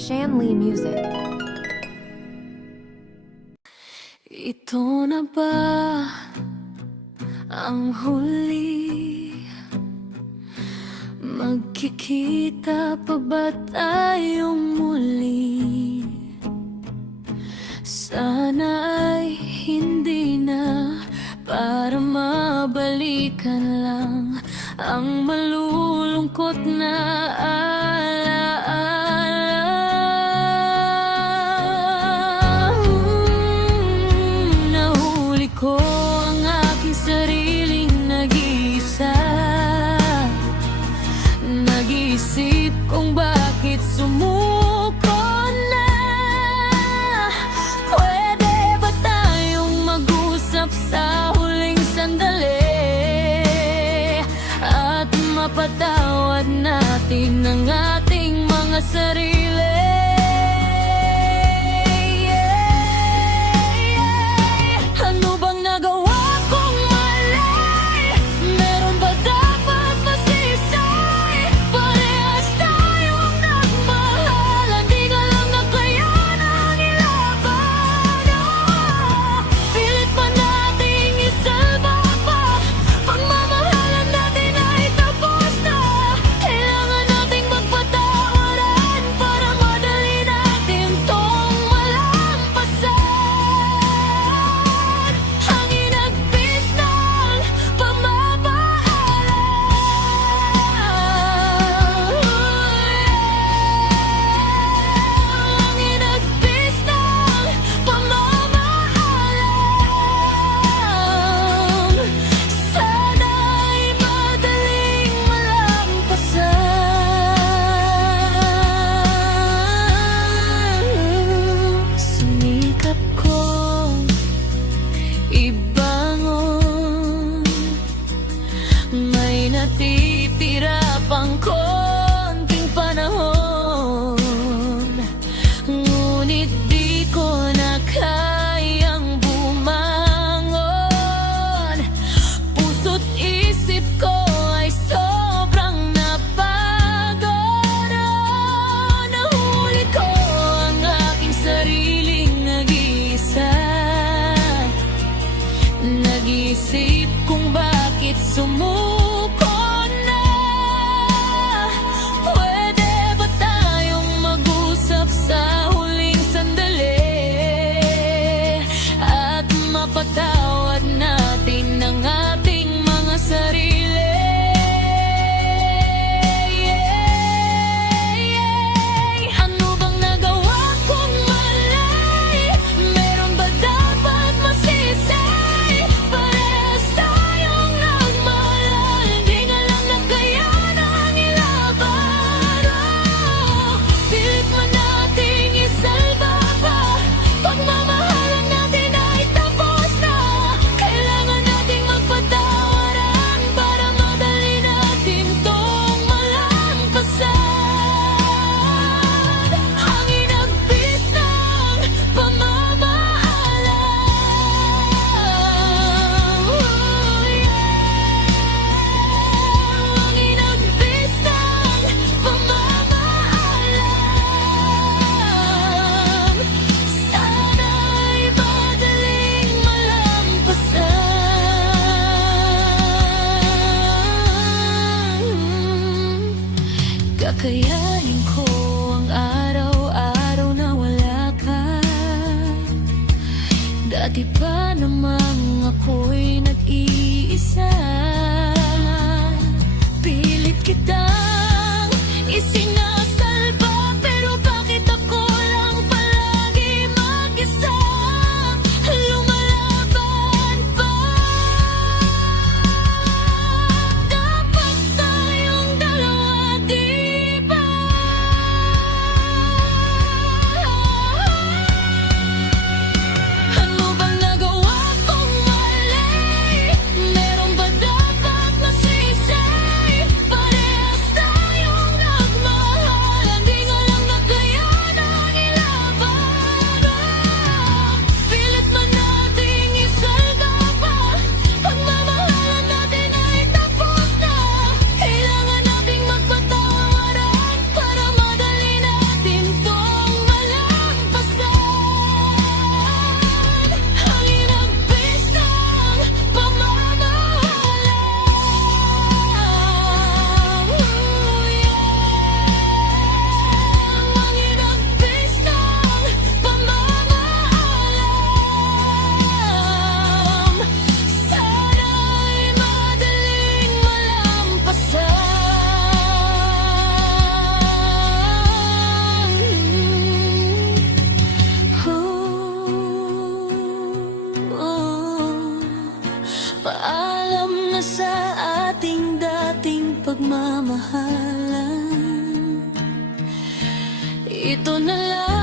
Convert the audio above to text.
Shanley Music. Ito na ba ang huli? Magkikita pa ba tayong muli? Sana ay hindi na, para mabalikan lang ang malulungkot na nahuli ko ang aking sariling nag-iisa. Nag-iisip kung bakit sumuko na. Pwede ba tayong mag-usap sa huling sandali at mapatawad natin ang ating mga sarili? Ano bang nagawa kong mali? Meron ba dapat masisay? Parehas tayong nagmahal, di ka lang na kaya nang ilaban. Pilit pa nating isalba pa, pagmamahalan natin ay tapos na. Kailangan nating magpatawaran para madali natin tong malampasan. Ang inagpis ng pamamaalam, ang inagpis ng pamamaalam, sana'y madaling malampasan. Sumikap kong ibangon, may natitira pang konting panahon, ngunit di ko na kayang bumangon. Puso't isip ko ay sobrang napagod. Nahuli ko ang aking sariling nag-iisa. Nag-iisip kung bakit sumuko na. Pwede ba tayong mag-usap sa huling sandali at mapatawad natin ang ating mga sarili? Ano bang nagawa kong mali? Meron ba dapat masisay? Parehas tayong nagmahal, di nga lang na kaya nang ilaban. Pilit man nating isalba pa, pagmamahalan natin ay tapos na. Kailangan nating magpatawaran para madali natin tong malampasan. Ang inagpis ng pamamaalam, ang inagpis ng pamamaalam, sana'y madaling malampasan. Kakayanin ko ang araw-araw na wala ka. Dati pa namang ako'y nag-iisa. Pilit kitang isinasalba, pero bakit ako lang palagi mag-isa? Lumalaban pa. Dapat tayong dalawa, di ba? Ano bang nagawa kong mali? Meron ba dapat masisay? Parehas tayong nagmahal, ito na lang